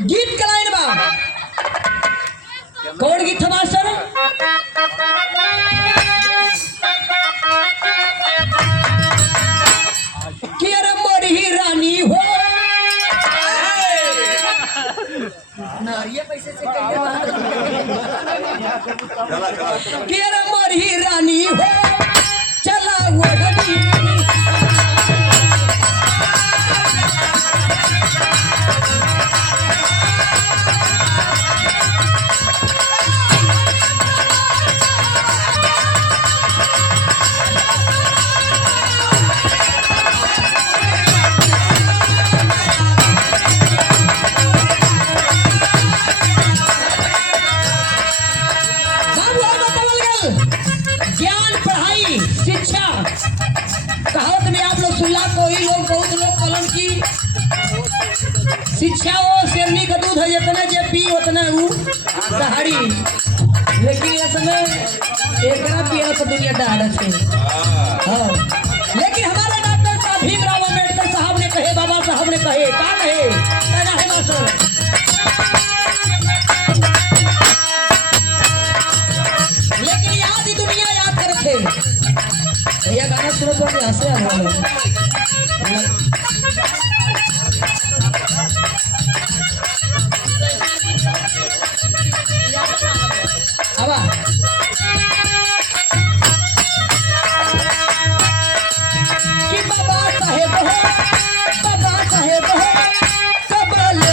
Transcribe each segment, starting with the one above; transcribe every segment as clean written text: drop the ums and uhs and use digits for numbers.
गीत का लाइन बा कौन गीत था मास्टर? कि अरे मोरी रानी हो नारिया पैसे से कि अरे मोरी रानी हो चला वो गली ज्ञान पढ़ाई शिक्षा कहावत में आप लोग सुनला कोई लोग बहुत लोग कलम की शिक्षा वो शेरनी का दूध है जितना जे पी उतना वो सहारी लेकिन ये समय एक पिया तो दुनिया डालत है। हाँ लेकिन हमारे डॉक्टर साहब भीमराव अम्बेडकर साहब ने कहे बाबा साहब ने कहे क्या कहे कहना है मास्टर लेकिन याद ही दुनिया याद करते भैया गाना सुनो तो हंसे अब कि बाबा साहेब हो सब ले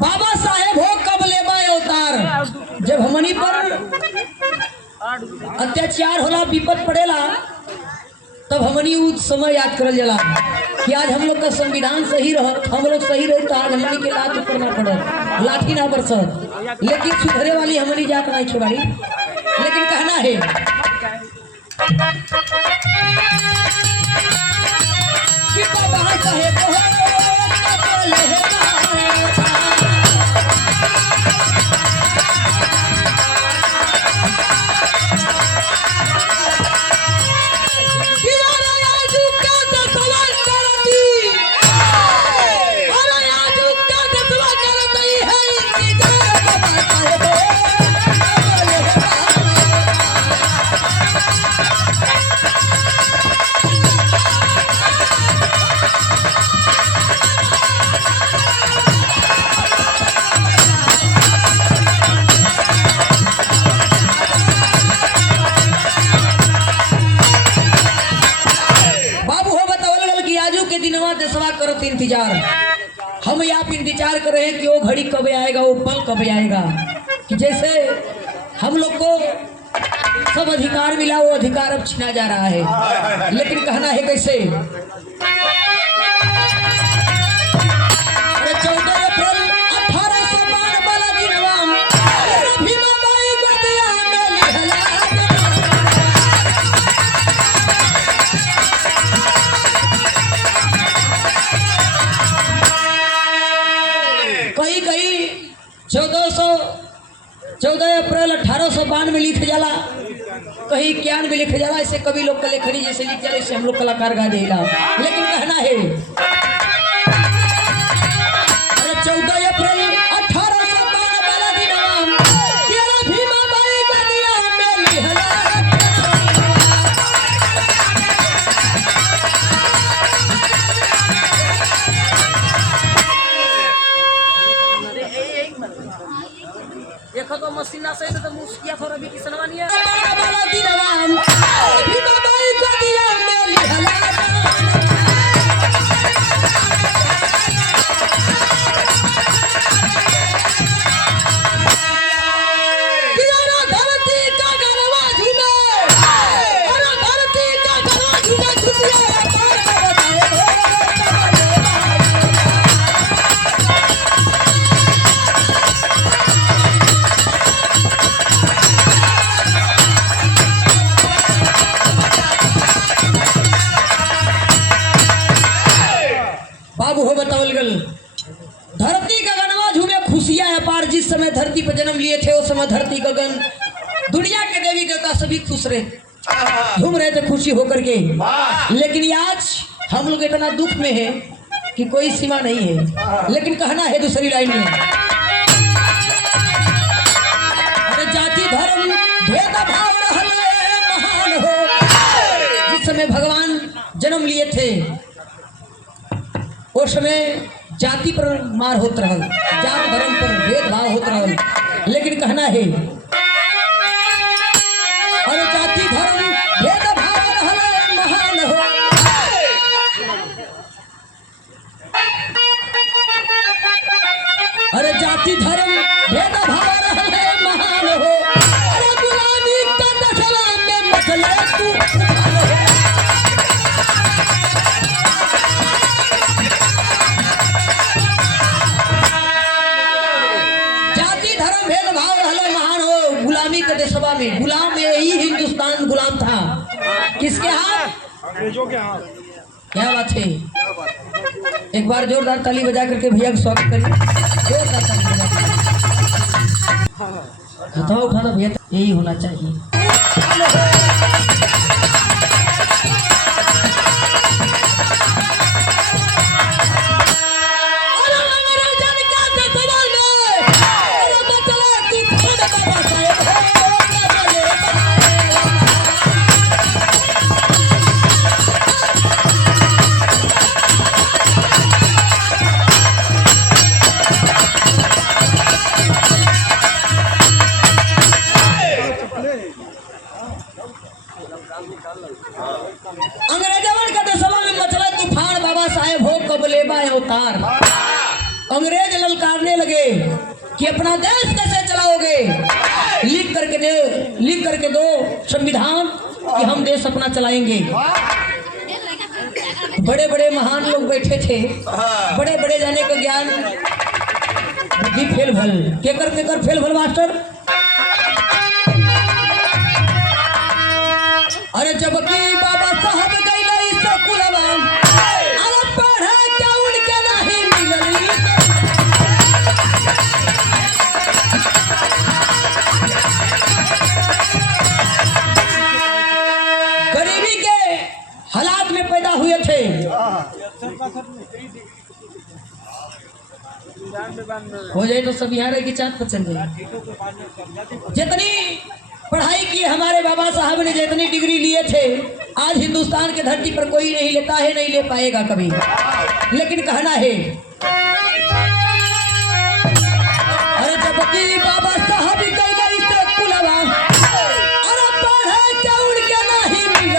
बाबा साहेब हो कब लेबा अवतार जब हमनी पर अत्याचार होला विपद पड़ेला तब हमनी उस समय याद करल जाला कि आज हम लोग का संविधान सही रह हम लोग सही रहे तो आज हमनी के लात ऊपर ना पड़े लाठी ना बरसत लेकिन सुधरे वाली हमनी जात नहीं छोड़ी लेकिन कहना है कि बाबा साहेब हो कब लेबा देशवा करत इंतजार हम आप इंतजार कर रहे हैं कि वो घड़ी कब आएगा वो पल कब आएगा कि जैसे हम लोग को सब अधिकार मिला वो अधिकार अब छीना जा रहा है लेकिन कहना है कैसे अरे 14 अप्रैल 1852 वाला दिनवा भीमाबाई गोदिया में लिहला कहीं 14 अप्रैल 1852 में लिख जाला कहीं 91 में लिख जाला ऐसे कभी लोग का लेखनी जैसे लिख जाला ऐसे हम लोग कलाकार गा देला लेकिन कहना है अरे 14 अप्रैल 1852 वाला दिनवा केरा भीमाबाई गोदिया में लिहला देखो तो मसीना से तो मुस्किया थोड़ा भी किसनवा नहीं है वाला दिनवा भीमाबाई गोदिया में लिहला समय धरती गगन दुनिया के देवी देवता सभी खुश रहे, झूम रहे थे खुशी होकर के। लेकिन आज हम लोग इतना दुख में है कि कोई सीमा नहीं है। लेकिन कहना है दूसरी लाइन में, अरे जाति धर्म भेदभाव रहले महान हो। जिस समय भगवान जन्म लिए थे उस समय जाति पर मार होत रहल, जात धर्म पर भेदभाव होत रहल। लेकिन कहना है अरे जाति धर्म भेदभाव रहले महान हो। अरे जाति धर्म भेदभाव रहले महान हो। अरे गुलामी का दशला में मचले तू देशवा में गुलाम में ही हिंदुस्तान गुलाम था। किसके हाथ? अंग्रेजों के हाथ। क्या बात है, एक बार जोरदार ताली बजा करके भैया का स्वागत करिए। जोरदार ताली बजा करके उठाना भैया, यही होना चाहिए। अंग्रेजवन का देशवा में मचला तूफान, बाबा साहेब हो कबलेबा अवतार। अंग्रेज ललकारने लगे कि अपना देश कैसे चलाओगे, लिख करके दो संविधान कि हम देश अपना चलाएंगे। बड़े बड़े महान लोग बैठे थे, बड़े बड़े जाने का ज्ञान बुद्धि फेल भल। केकर फेल भल मास्टर? अरे जबकि बाबा साहब गई स्कूलवा, अरे पढ़े क्या उनके नहीं मिलली। गरीबी के हालात में पैदा हुए थे। हो जाए तो सब यहाँ रहे कि चाँद पर चल जाए। जितनी पढ़ाई की हमारे बाबा साहब ने, जितनी डिग्री लिए थे, आज हिंदुस्तान के धरती पर कोई नहीं लेता है, नहीं ले पाएगा कभी। लेकिन कहना है अरे जबकि बाबा साहब गई से कुलवा, अरे पढ़े क्या उनके नहीं मिलली।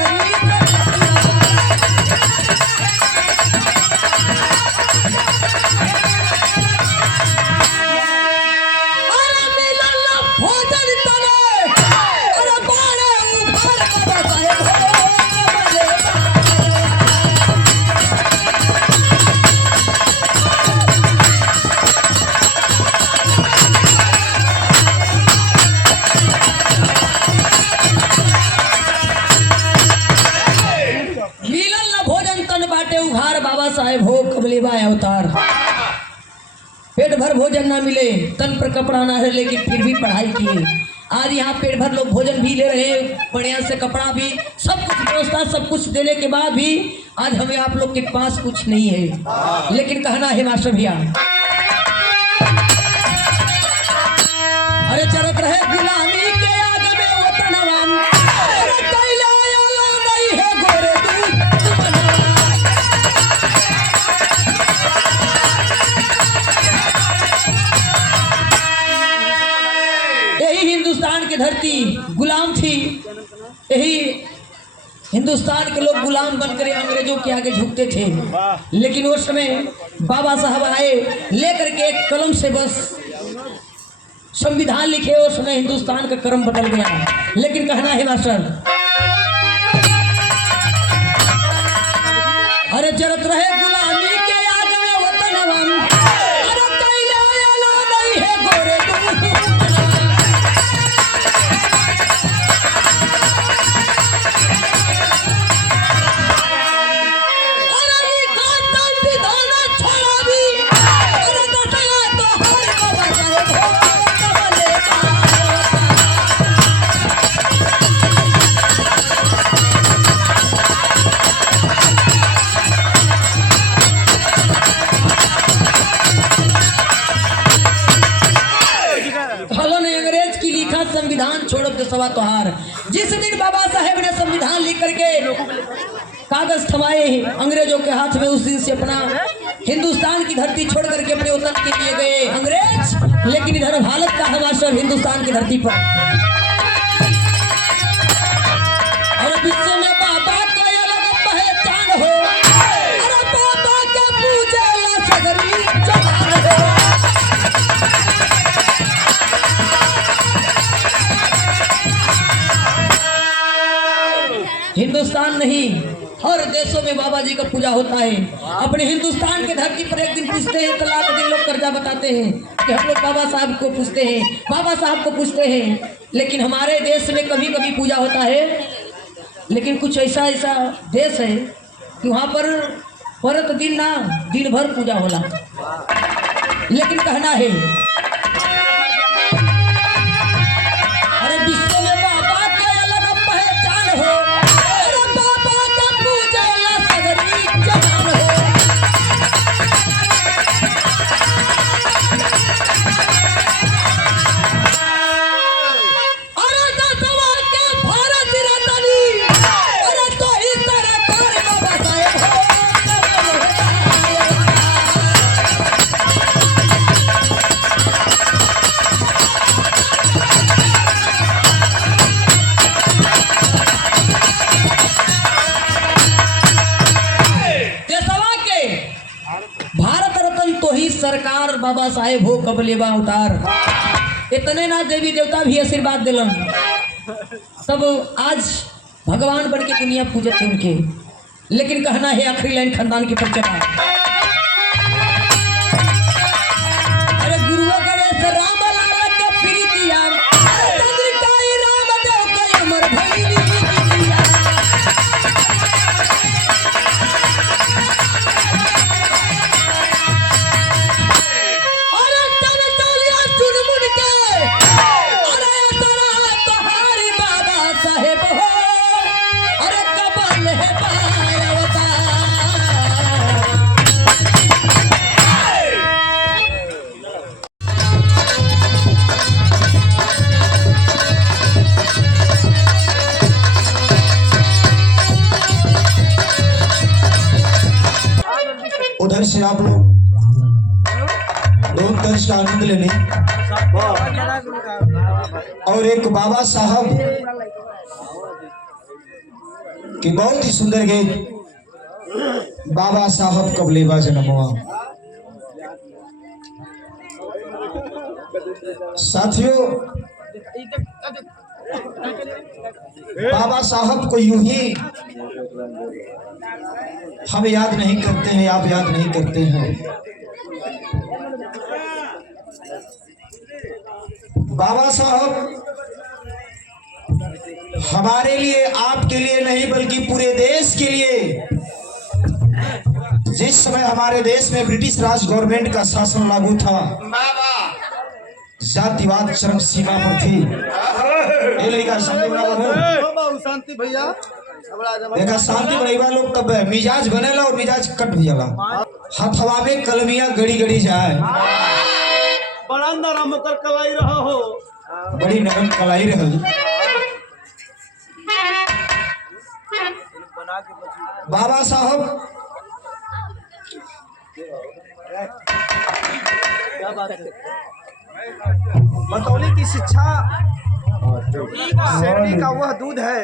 साहेब हो कबलेबा अवतार। पेट भर भोजन ना मिले, तन पर कपड़ा ना है, लेकिन फिर भी पढ़ाई किए। आज यहाँ पेट भर लोग भोजन भी ले रहे हैं, बढ़िया से कपड़ा भी, सब कुछ व्यवस्था, सब कुछ देने के बाद भी आज हमें आप लोग के पास कुछ नहीं है। लेकिन कहना है मास्टर भैया, अरे चरत रहे गुलामी के आगे में वतनवान, अरे कैला आला नहीं है गोरे हिंदुस्तान की धरती गुलाम थी। यही हिंदुस्तान के लोग गुलाम बनकर अंग्रेजों के आगे झुकते थे। लेकिन उस समय बाबा साहब आए, लेकर के एक कलम से बस संविधान लिखे, उस समय हिंदुस्तान का क्रम बदल गया। लेकिन कहना है मास्टर, अरे जरत रहे गुलामी के आगे में वतनवान, अरे कैला आला नहीं है गोरे यहाँ संविधान छोड़ो तो सवा त्योहार। जिस दिन बाबा साहेब ने संविधान लिख करके कागज थमाए अंग्रेजों के हाथ में, उस दिन से अपना हिंदुस्तान की धरती छोड़ करके अपने वतन के लिए गए अंग्रेज। लेकिन इधर भारत का हमाशा हिंदुस्तान की धरती पर और विश्व में बाबा का अलग पहचान हो। अरे बाबा का पूजा सगरी जहान हो। हिंदुस्तान नहीं, हर देशों में बाबा जी का पूजा होता है। अपने हिंदुस्तान के धरती पर एक दिन पूछते हैं, तलाक दिन लोग कर्जा बताते हैं कि हम लोग बाबा साहब को पूछते हैं, बाबा साहब को पूछते हैं। लेकिन हमारे देश में कभी कभी पूजा होता है, लेकिन कुछ ऐसा देश है कि वहाँ पर परत दिन ना दिन भर पूजा होला। लेकिन कहना है अरे विश्व में बाबा का अलग पहचान हो। अरे बाबा का पूजा सगरी जहान हो। अरे दसवा के भारत रत्नी, अरे तो ही सरकार बाबा साहेब हो। भारत रत्न तो ही सरकार बाबा साहेब हो कबलेवा उतार। इतने ना देवी देवता भी आशीर्वाद दिलन, तब आज भगवान बन के दुनिया पूजत थे उनके। लेकिन कहना है आखिरी लाइन खानदान की परिचय का। अरे गुरु गणेश राम लाल के प्रीतिया, चंद्रिकाई राम देव के अमर भइली प्रीतिया। उधर से आप लोग दो दर्श का आनंद लेने और एक बाबा साहब की बहुत ही सुंदर गीत बाबा साहब कबलेवा जनमवा। साथियों, बाबा साहब को यूं ही हम याद नहीं करते हैं, आप याद नहीं करते हैं। बाबा साहब हमारे लिए, आपके लिए नहीं बल्कि पूरे देश के लिए, जिस समय हमारे देश में ब्रिटिश राज गवर्नमेंट का शासन लागू था, जातिवाद चरम सीमा पर थी। शांति भैया देखा शांति बनैबा लोग तब मिजाज बनेला और मिजाज कट भी जाला। हथवा में कलमिया गड़ी गड़ी जाए, बड़ा नरम कर कलाई रहा हो, बड़ी नरम कलाई रही। बाबा साहब क्या बात है, मतौली की शिक्षा शेरनी का वह दूध है